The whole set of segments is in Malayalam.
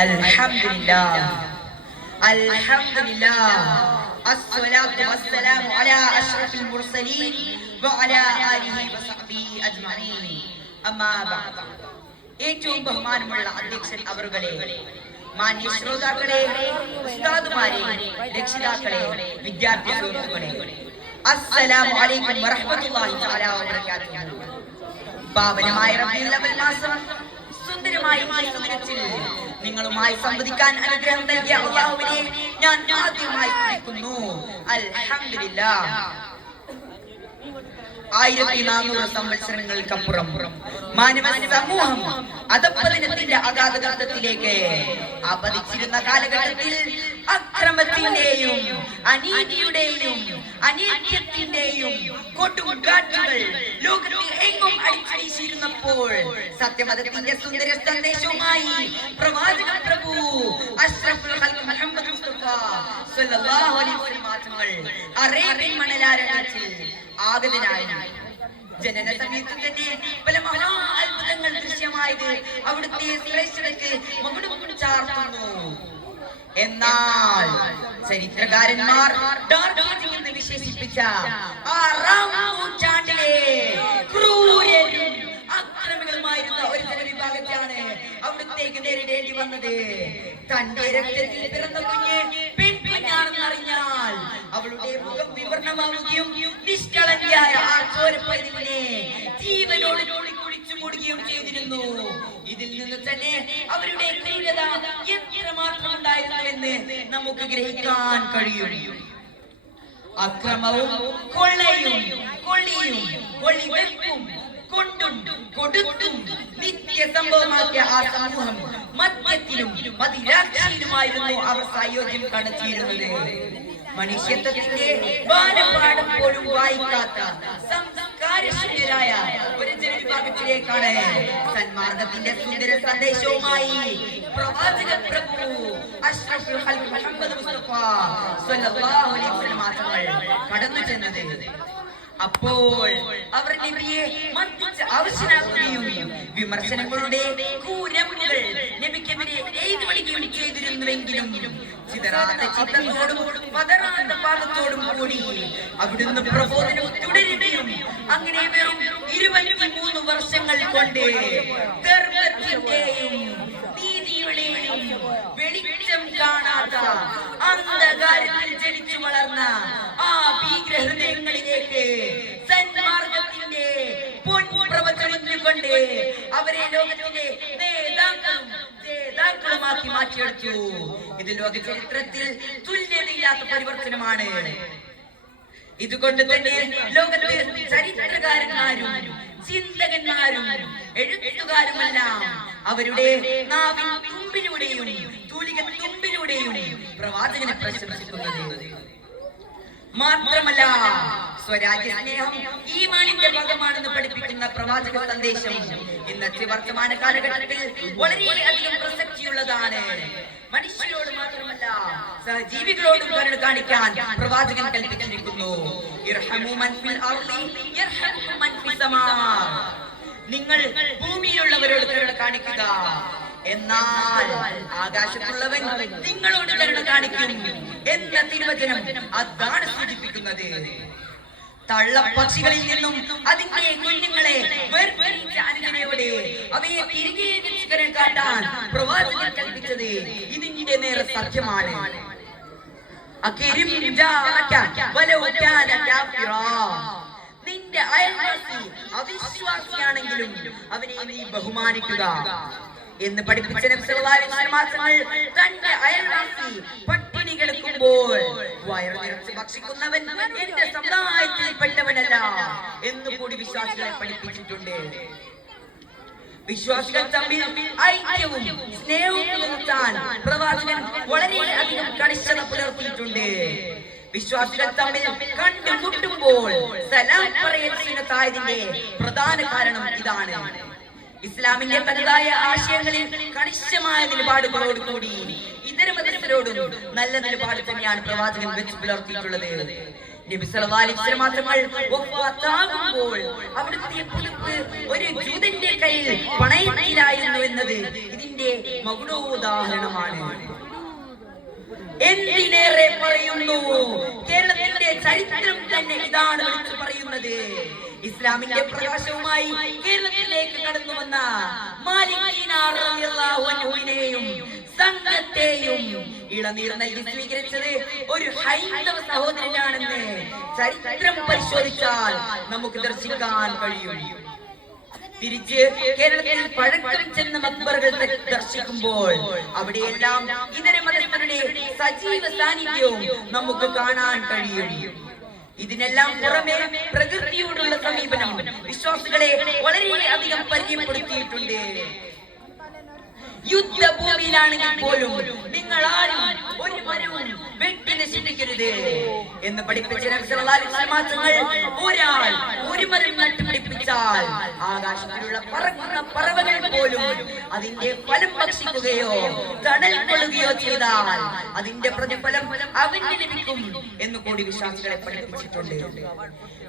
അൽഹംദുലില്ലാഹ് അസ്സലാത്തു വസ്സലാമു അലാ അഷ്റഫിൽ മുർസലീൻ വഅലാ ആലിഹി വസഹ്ബിഹി അജ്മഈൻ. അമ്മാ ബഅദ്. ഏറ്റവും ബഹുമാനമുള്ള അധ്യക്ഷൻ അവറുകളെ, മാന്യ ശ്രോതാക്കളെ, ഉസ്താദുമാരെ, രക്ഷിതാക്കളെ, വിദ്യാർത്ഥി സുഹൃത്തുക്കളെ, അസ്സലാമു അലൈക്കും വറഹ്മത്തുള്ളാഹി തആല വബറകാതുഹു. പാവനമായ റബീഉൽ അവ്വൽ മാസം സുന്ദരമായ മാസത്തിൽ നിങ്ങളുമായി സംവദിക്കാൻ അനുഗ്രഹം നൽകിയ അല്ലാഹുവിനെ ഞാൻ ആദ്യമായി സ്തുതിക്കുന്നു. അൽഹംദുലില്ലാഹ്. 1400 സംവത്സരങ്ങൾക്കപ്പുറം മാനവ സമൂഹം അധപ്പതനത്തിന്റെ അഗാധഗർത്തത്തിലേക്ക് അപതിച്ചിരുന്ന കാലഘട്ടത്തിൽ അക്രമത്തിന്റെയും അനീതിയുടെയും അനീത്യത്തിന്റെയും കൊടുങ്കാറ്റുകൾ ലോകത്തിൽ എങ്ങും അടിച്ചടിച്ചിരുന്നപ്പോൾ സത്യമതത്തിന്റെ സുന്ദര സന്ദേശവുമായി പ്രവാചക പ്രഭു അഷ്റഫുൽ ഖൽഖ് മുഹമ്മദ് മുസ്തഫ സ്വല്ലല്ലാഹു അലൈഹി വസല്ലം അറേബ്യൻ മണലാരണ്യത്തിൽ ആഗതനായി. ജനന സമയത്ത് തന്നെ പല മഹാ അത്ഭുതങ്ങൾ ദൃശ്യമായത് അവിടുത്തെ ശ്രേഷ്ഠതയ്ക്ക് മകുടം ചാർത്തുന്നു. എന്നാൽ ചരിത്രകാരന്മാർ ഡാർക്ക് ഏജിൽ എന്ന് വിശേഷിപ്പിച്ച 6ാം നൂറ്റാണ്ടിലെ ക്രൂരരും അക്രമികളുമായിരുന്ന ഒരു ജനവിഭാഗത്തെയാണ് അവിടത്തേക്ക് നേരിടേണ്ടി വന്നത്. തന്റെ രക്തത്തിൽ പിറന്ന കുഞ്ഞ് പെൺകുഞ്ഞാണെന്ന് അറിഞ്ഞാൽ അവളുടെ മുഖം വിവരണമാവുകയും നിഷ്കളങ്കയായ ആ ചോരപ്പൈതലിനെ ജീവനോട് കുഴിച്ചു മൂടുകയും ചെയ്തിരുന്നു. ഇതിൽ നിന്ന് തന്നെ അവരുടെ ക്രൂരത എത്രമാത്രം ഉണ്ടായിരുന്നുവെന്ന് നമുക്ക് ഗ്രഹിക്കാൻ കഴിയും. അക്രമവും കൊള്ളയും കൊള്ളിയും കൊള്ളിവെപ്പും കൊണ്ടും കൊടുത്തും നിത്യ സംഭവമാക്കിയ ആ സമൂഹം മദ്യത്തിലും മതിരാക്ഷിയിലുമായിരുന്നു അവർ സായോജ്യം കണ്ടെത്തിയിരുന്നത്. മനുഷ്യത്വത്തിന്റെ ബാലപാഠം പോലും വായിക്കാത്ത സംസ്കാരശൂന്യരായ ഒരു ജനവിഭാഗത്തിലേക്കാണ് സന്മാർഗത്തിന്റെ സുന്ദര സന്ദേശവുമായി പ്രവാചക പ്രഭു അഷ്റഫുൽ ഖൽഖ് മുഹമ്മദ് മുസ്തഫ സ്വല്ലല്ലാഹു അലൈഹി വസല്ലം കടന്നു ചെന്നത്. അപ്പോൾ അവർ നബിയെ മർദ്ദിച്ച് ആവശ്യനാക്കുകയും വിമർശനങ്ങളുടെ കൂരമ്പുകൾ നബിക്കെതിരെ എഴുതുപടിക്കുകയും ചെയ്തിരുന്നുവെങ്കിലും ചിതറാത്ത ചിത്തത്തോടും പതറാത്ത പാദത്തോടും കൂടി അവിടുന്ന് പ്രബോധനം തുടരുകയും അങ്ങനെ വെറും 23 വർഷങ്ങൾ കൊണ്ട് ധർമ്മത്തിന്റെയും നീതിയുടെയും വെളിച്ചം കാണാത്ത അന്ധകാരത്തിൽ ജനിച്ചു വളർന്ന ആ ഭീകരഹൃദയങ്ങളിലേക്ക് സന്മാർഗത്തിന്റെ പൊൻപ്രവചനങ്ങൾ അവരെ ലോകത്തിന്റെ നേതാക്കളുമാക്കി മാറ്റിയെടുത്തു. ഇത് ലോക ചരിത്രത്തിൽ തുല്യതയില്ലാത്ത പരിവർത്തനമാണ്. ഇതുകൊണ്ട് തന്നെ ലോകത്തെ ചരിത്രകാരന്മാരും ചിന്തകന്മാരും എഴുത്തുകാരുമെല്ലാം അവരുടെ നാവിൻ തുമ്പിലൂടെയും തൂലിക തുമ്പിലൂടെയും പ്രവാചകനെ പ്രശംസിക്കുന്നത് മാത്രമല്ല, സ്വരാജ്യ സ്നേഹം ഈമാനിന്റെ ഭാഗമാണെന്ന് പഠിപ്പിക്കുന്ന പ്രവാചക സന്ദേശം ഇന്നത്തെ വർത്തമാന കാലഘട്ടത്തിൽ വളരെയധികം പ്രസക്തിയുള്ളതാണ്. മനുഷ്യരോട് മാത്രമല്ല സഹജീവികളോടും കരുണ കാണിക്കാൻ പ്രവാചകൻ കൽപ്പിച്ചിരിക്കുന്നു. നിങ്ങൾ ഭൂമിയിലുള്ളവരോട് കരുണ കാണിക്കുക, എന്നാൽ ആകാശത്തുള്ളവൻ നിങ്ങളോട് കരുണ കാണിക്കും എന്ന തിരുവചനം അതാണ് സൂചിപ്പിക്കുന്നത്. തള്ളപ്പക്ഷികളിൽ നിന്നും അതിന്റെ കുഞ്ഞുങ്ങളെ വേർതിരിച്ച അനുജനയോടെ അവയെ തിരികെ കരുണ കാട്ടാൻ പ്രവാചകൻ കൽപ്പിച്ചത് ഇതിന്റെ നേരെ സത്യമാണ്. നിന്റെ അയൽവാസി അവിശ്വാസിയാണെങ്കിലും അവനെ നീ ബഹുമാനിക്കുക എന്ന് പഠിപ്പിച്ച നബി സല്ലല്ലാഹു അലൈഹി വസല്ലം തന്റെ അയൽവാസി പട്ടിണി കിടക്കുമ്പോൾ വയറു നിറച്ച് ഭക്ഷിക്കുന്നവൻ എന്റെ സമുദായത്തിൽപ്പെട്ടവനല്ല എന്ന് കൂടി വിശ്വാസികളെ പഠിപ്പിച്ചിട്ടുണ്ട്. വിശ്വാസികൾ തമ്മിൽ ഐക്യവും സ്നേഹവും പുലർത്താൻ പ്രവാചകൻ വളരെയധികം കണിശത പുലർത്തിയിട്ടുണ്ട്. വിശ്വാസികൾ തമ്മിൽ കണ്ടുമുട്ടുമ്പോൾ സലാം പറയൽ സുന്നത്തായതിന്റെ പ്രധാന കാരണം ഇതാണ്. ഇസ്ലാമിന്റെ തനതായ ആശയങ്ങളിൽ കണിശമായ നിലപാടുകളോടുകൂടി ഇതര മതസ്ഥരോടും നല്ല നിലപാട് തന്നെയാണ് പ്രവാചകൻ വെച്ച് പുലർത്തിയിട്ടുള്ളത്. നബി സല്ലല്ലാഹു അലൈഹി വസല്ലം തങ്ങൾ വഫാത്താകുമ്പോൾ അവിടുത്തെ പുതുപ്പ് ഒരു ജൂതന്റെ കയ്യിൽ പണയത്തിലായിരുന്നു എന്നത് ഇതിന്റെ മകുടോദാഹരണമാണ്. എന്തിനേറെ പറയുന്നു, കേരളത്തിന്റെ ചരിത്രം തന്നെ ഇതാണ് വിളിച്ചു പറയുന്നത്. ഇസ്ലാമിന്റെ പ്രകാശവുമായി കേരളത്തിലേക്ക് കടന്നു വന്ന മാലിക് ദീനാർ റളിയല്ലാഹു അൻഹുവിനെയും സംഘത്തെയും ഇളനീർ നൽകി സ്വീകരിച്ചത് ഒരു ഹൈന്ദവ സഹോദരനാണെന്ന് ചരിത്രം പരിശോധിച്ചാൽ നമുക്ക് ദർശിക്കാൻ കഴിയും. തിരിച്ച് കേരളത്തിൽ പഴക്കം ചെന്ന മക്ബറുകൾ ദർശിക്കുമ്പോൾ അവിടെയെല്ലാം ഇതര മതസ്ഥരുടെ സജീവ സാന്നിധ്യവും നമുക്ക് കാണാൻ കഴിയും. ഇതിനെല്ലാം പുറമെ പ്രകൃതിയോടുള്ള സമീപനം വിശ്വാസികളെ വളരെയധികം പരിചയപ്പെടുത്തിയിട്ടുണ്ട്. യുദ്ധഭൂമിയിലാണെങ്കിൽ പോലും നിങ്ങൾ ആരും ഒരു മരവും വെട്ടി നശിപ്പിക്കരുത് എന്ന് പഠിപ്പിച്ച നബി സല്ലല്ലാഹു അലൈഹി വസല്ലം തങ്ങൾ ഒരാൾ ഒരു മരം നട്ടുപിടിപ്പിച്ചാൽ ആകാശത്തിലുള്ള പറക്കുന്ന പറവകൾ പോലും അതിന്റെ ഫലം ഭക്ഷിക്കുകയോ തണൽ കൊള്ളുകയോ ചെയ്താൽ അതിന്റെ പ്രതിഫലം അവന് ലഭിക്കും എന്ന് കൂടി വിശ്വാസികളെ പഠിപ്പിച്ചിട്ടുണ്ട്.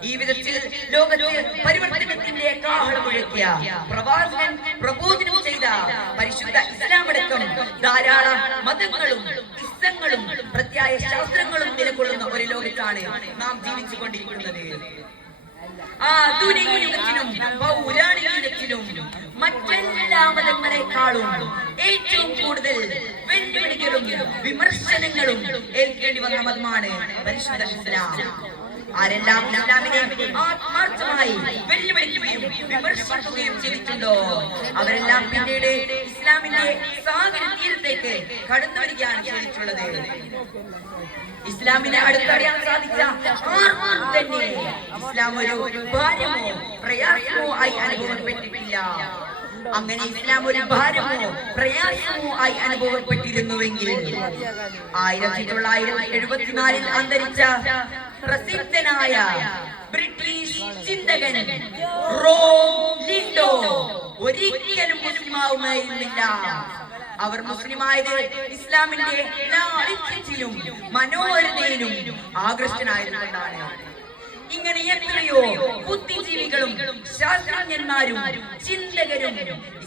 ഈ വിധത്തിൽ ലോകത്ത് പരിവർത്തനത്തിന്റെ കാഹളം മുഴക്കിയ പ്രവാചകൻ പ്രബോധനം ചെയ്ത പരിശുദ്ധ ഇസ്ലാമടക്കം ധാരാളം മതങ്ങളും ഇസ്സങ്ങളും പ്രത്യായ ശാസ്ത്രങ്ങളും നിലകൊള്ളുന്ന ഒരു ലോകത്താണ് നാം ജീവിച്ചു കൊണ്ടിരിക്കുന്നത്. ആധുനിക യുഗത്തിലും പൗരാണിക യുഗത്തിലും മറ്റെല്ലാ മതങ്ങളെക്കാളും ഏറ്റവും കൂടുതൽ വെല്ലുവിളികളും വിമർശനങ്ങളും ഏൽക്കേണ്ടി വന്ന മതമാണ് പരിശുദ്ധ ഇസ്ലാം. ആരെല്ലാം ഇസ്ലാമിനെ ആത്മാർത്ഥമായി വെല്ലുവിളിക്കുകയും വിമർശിക്കുകയും ചെയ്തിട്ടുണ്ടോ അവരെല്ലാം പിന്നീട് ഇസ്ലാമിന്റെ സാഗര തീരത്തേക്ക് കടന്നു വരികയാണ് ചെയ്തിട്ടുള്ളത്. ഇസ്ലാമിനെ അടുത്തറിയാൻ സാധിച്ച ആർക്കും തന്നെ ഇസ്ലാം ഒരു ഭാരമോ പ്രയാസമോ ആയി അനുഭവപ്പെട്ടിട്ടില്ല. അങ്ങനെ ഇസ്ലാം ഒരു ഭാരമോ പ്രയാസമോ ആയി അനുഭവപ്പെട്ടിരുന്നുവെങ്കിൽ 1974 അന്തരിച്ച പ്രസിദ്ധനായ ബ്രിട്ടീഷ് ചിന്തകൻ റോം ലിൻഡോ ഒരിക്കലും മുസ്ലിമാവുമായിരുന്നില്ല. അവർ മുസ്ലിമായത് ഇസ്ലാമിന്റെ ലാളിത്യത്തിലും മനോഹരതയിലും ആകൃഷ്ടനായതുകൊണ്ടാണ്. ഇങ്ങനെ എത്രയോ ബുദ്ധിജീവികളും ശാസ്ത്രജ്ഞന്മാരും ചിന്തകരും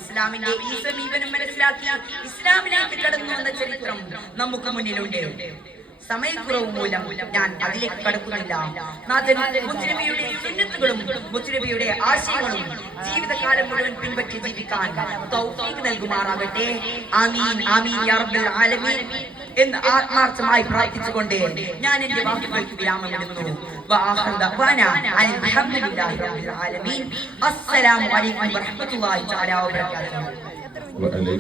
ഇസ്ലാമിന്റെ ഈ സമീപനം മനസ്സിലാക്കി ഇസ്ലാമിലേക്ക് കടന്നു വന്ന ചരിത്രം നമുക്ക് മുന്നിലുണ്ട്. സമയക്കുറവ് മൂലം ഞാൻ അതിലേക്ക് കടക്കുന്നില്ല. മുസ്ലിമിയുടെ സുന്നത്തുകളും മുസ്ലിമിയുടെ ആശയങ്ങളും ജീവിതകാലം മുഴുവൻ പിൻപറ്റി ജീവിക്കാൻ തൗഫീഖ് നൽകുമാറാകട്ടെ. ആമീൻ ആമീൻ യാ റബ്ബൽ ആലമീൻ എന്ന് ആത്മാർത്ഥമായി പ്രാർത്ഥിച്ചുകൊണ്ട് ഞാൻ എന്റെ വാക്കുകൾക്ക് വിരാമമിടുന്നു. അൽഹംദുലില്ലാഹി റബ്ബിൽ ആലമീൻ. അസ്സലാമു അലൈക്കും വറഹ്മത്തുള്ളാഹി തആല വബറകാതുഹു.